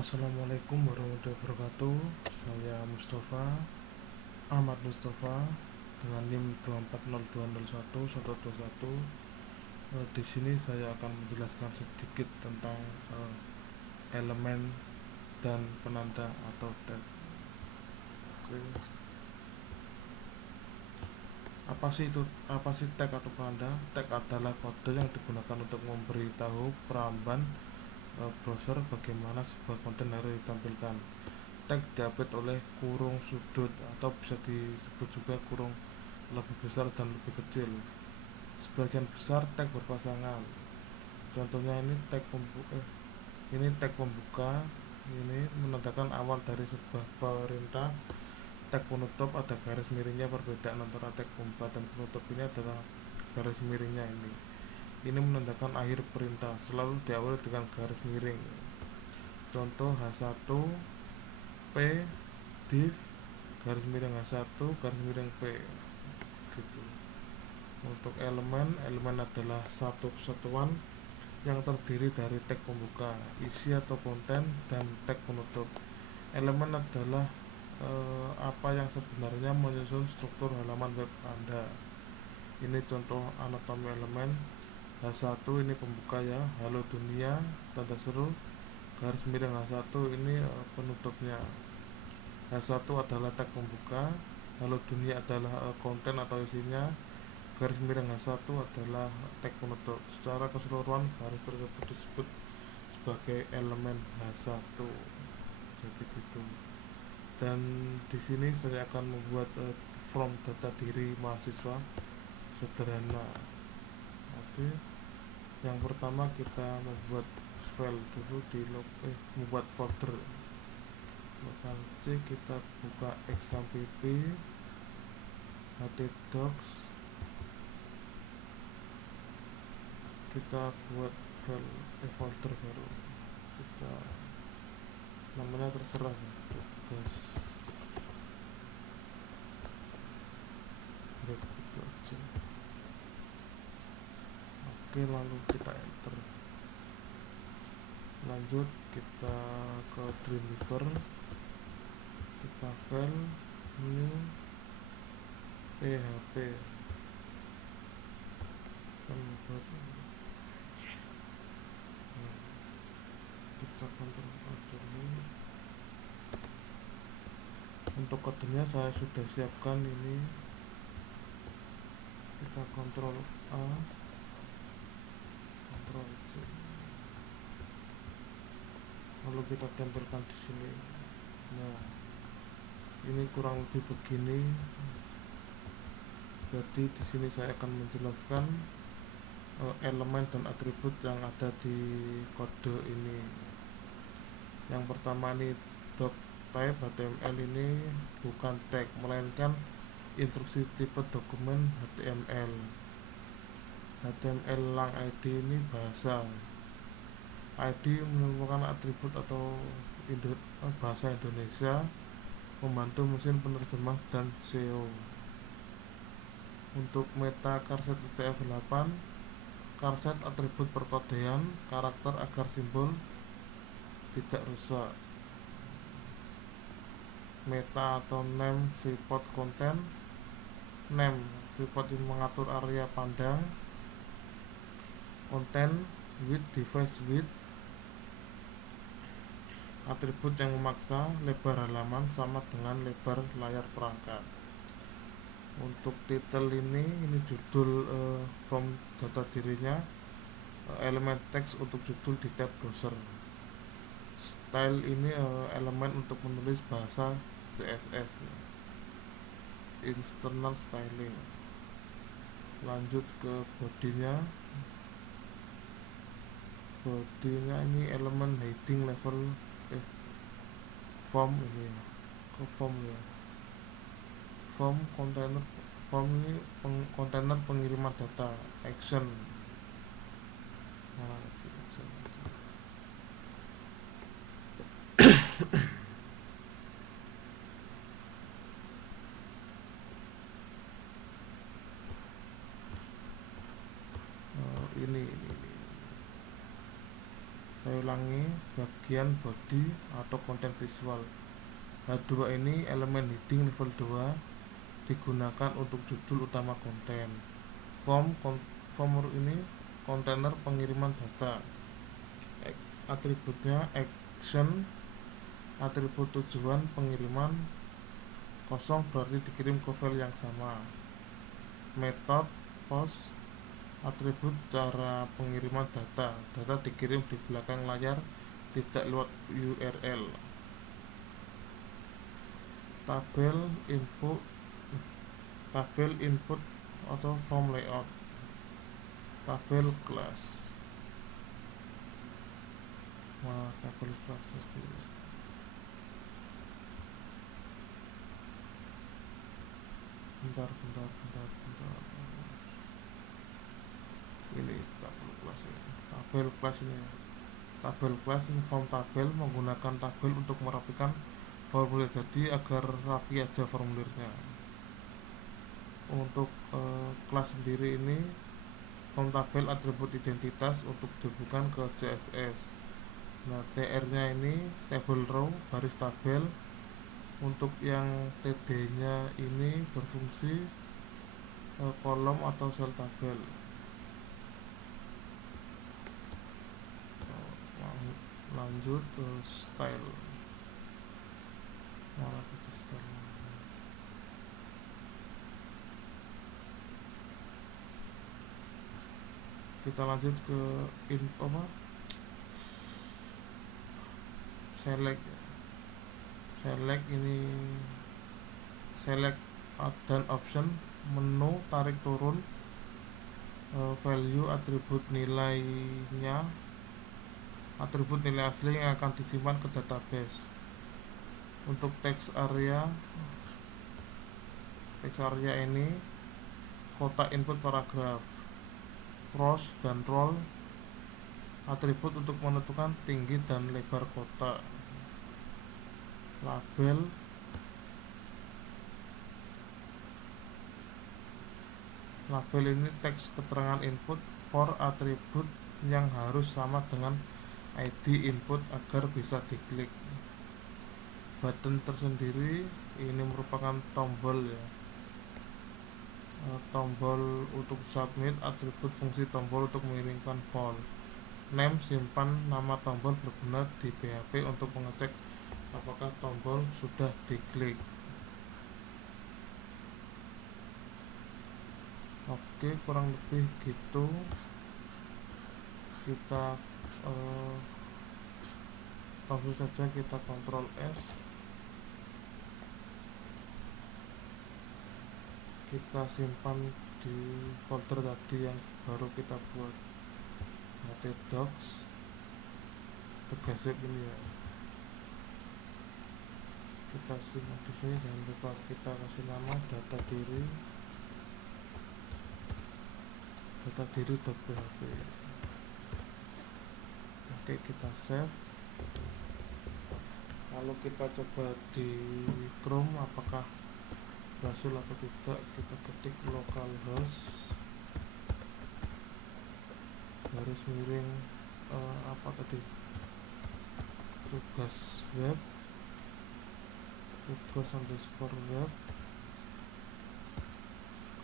Assalamualaikum warahmatullahi wabarakatuh. Saya Mustafa Ahmad Mustafa dengan NIM 240201121. Di sini saya akan menjelaskan sedikit tentang elemen dan penanda atau tag. Oke. Apa sih tag atau penanda? Tag adalah kode yang digunakan untuk memberitahu peramban browser bagaimana sebuah konten harus ditampilkan. Tag diapit oleh kurung sudut atau bisa disebut juga kurung lebih besar dan lebih kecil. Sebagian besar tag berpasangan. Contohnya ini tag pembuka, ini menandakan awal dari sebuah perintah. Tag penutup ada garis miringnya. Perbedaan antara tag pembuka dan penutup ini adalah garis miringnya ini. Ini menandakan akhir perintah, selalu diawali dengan garis miring. Contoh H1 P div garis miring H1 garis miring P gitu. Untuk elemen adalah satu kesatuan yang terdiri dari tag pembuka, isi atau konten, dan tag penutup. Elemen adalah apa yang sebenarnya menyusun struktur halaman web Anda. Ini contoh anatomi elemen. H1 ini pembuka ya, halo dunia, tanda seru, garis miring H1 ini penutupnya. H1 adalah tag pembuka, halo dunia adalah konten atau isinya, garis miring H1 adalah tag penutup. Secara keseluruhan garis tersebut disebut sebagai elemen H1. Jadi gitu. Dan di sini saya akan membuat form data diri mahasiswa sederhana. Oke. Yang pertama kita membuat file dulu membuat folder lokal C. Kita buka xampp htdocs, kita buat folder baru, kita namanya terserah ya, tugas gitu aja. Oke, lalu kita enter. Lanjut kita ke Dreamweaver, kita file new php convert. Kita kontrol kodenya. Untuk kodenya saya sudah siapkan ini. Kita kontrol A, kontrol C, lalu kita tempelkan di sini. Nah, ini kurang lebih begini. Jadi di sini saya akan menjelaskan elemen dan atribut yang ada di kode ini. Yang pertama ini doc type HTML ini bukan tag melainkan instruksi tipe dokumen HTML. HTML lang ID ini bahasa. ID merupakan atribut atau bahasa Indonesia, membantu mesin penerjemah dan SEO. Untuk meta charset UTF-8, charset atribut perkodean karakter agar simbol tidak rusak. Meta atau name viewport content, name viewport ini mengatur area pandang. Content width device width, atribut yang memaksa lebar halaman sama dengan lebar layar perangkat. Untuk title ini judul form data dirinya, elemen teks untuk judul di tab browser. Style ini elemen untuk menulis bahasa CSS, internal styling. Lanjut ke bodinya. Bodinya ini elemen heading level form ini ke form ya. Form container, form ini kontainer pengiriman data, action. Nah, action. ini saya ulangi, bagian body atau konten visual. H2 ini elemen heading level 2 digunakan untuk judul utama konten. Form ini kontainer pengiriman data. Atributnya action, atribut tujuan pengiriman, kosong berarti dikirim ke file yang sama. Method post, atribut cara pengiriman data. Data dikirim di belakang layar, tidak lewat URL. Tabel input atau form layout. Tabel class. Tabel class saja. Bentar. Ini tabel class ini. Tabel class ini form tabel, menggunakan tabel untuk merapikan formulir, jadi agar rapi aja formulirnya. Untuk kelas sendiri ini form tabel atribut identitas untuk dihubungkan ke CSS. Nah, TR nya ini table row, baris tabel. Untuk yang TD nya ini berfungsi kolom atau sel tabel. Lanjut ke style. Kita lanjut ke select ini, select dan option, menu tarik turun, value atribut nilainya, atribut nilai asli yang akan disimpan ke database. Untuk text area ini kotak input paragraf. Rows dan roll, atribut untuk menentukan tinggi dan lebar kotak. Label ini teks keterangan input for atribut yang harus sama dengan ID input agar bisa diklik. Button tersendiri ini merupakan tombol ya. Tombol untuk submit, atribut fungsi tombol untuk mengirimkan file. Name, simpan nama tombol, berguna di PHP untuk mengecek apakah tombol sudah diklik. Oke, kurang lebih gitu. Kita langsung saja kita Ctrl S, kita simpan di folder tadi yang baru kita buat, htdocs tegasip ini ya. Kita simpan di sini, jangan lupa kita kasih nama data diri.php. Oke, kita save. Lalu kita coba di Chrome apakah berhasil atau tidak. Kita ketik localhost garis miring tugas web _web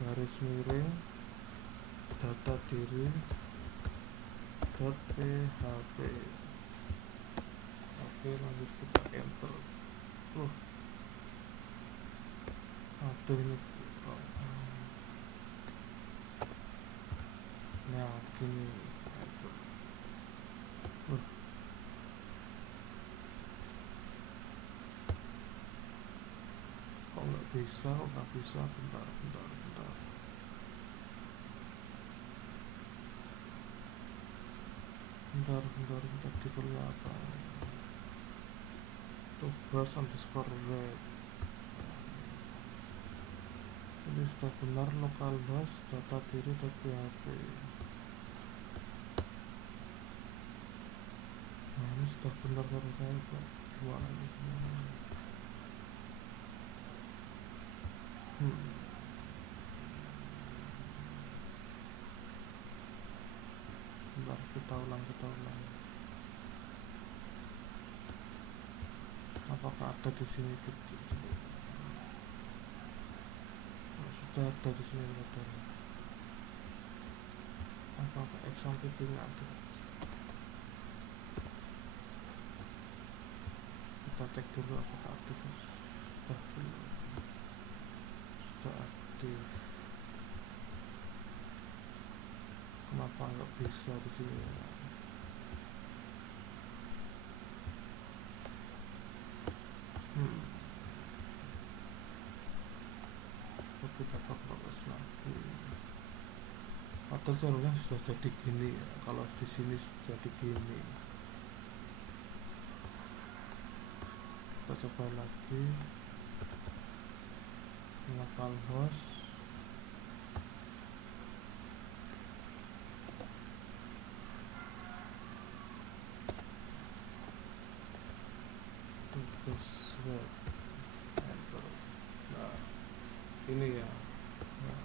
garis miring data diri.php. Oke, lanjut kita enter. Aduh, ini nah gini. Kok nggak bisa? Bentar. Tadi perlu apa? Tugas _web. Ini sudah benar, localhost data diri.php. Nah, ini sudah benar menurut saya kok. Buat lagi semua. Bentar, kita ulang. Apakah ada di sini titik? Oh, sudah ada di sini katanya. Apakah X sampai B nya ada? Kita cek dulu apakah aktif. Sudah belum? Sudah aktif. Kenapa nggak bisa di sini? Hmm. Kita progres lagi. Atau seharusnya sudah jadi gini ya. Kalau di sini jadi gini. Kita coba lagi. Localhost. Tugas web. Enter. Nah, ini ya. Nah,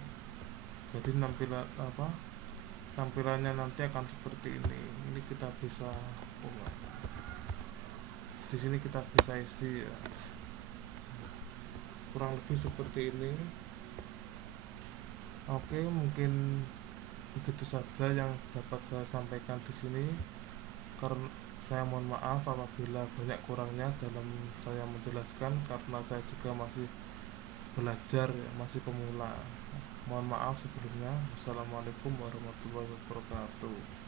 jadi tampilannya nanti akan seperti ini kita bisa di sini kita bisa isi ya. Kurang lebih seperti ini. Oke, mungkin begitu saja yang dapat saya sampaikan di sini. Karena saya mohon maaf apabila banyak kurangnya dalam saya menjelaskan, karena saya juga masih belajar ya, masih pemula. Mohon maaf sebelumnya. Wassalamualaikum warahmatullahi wabarakatuh.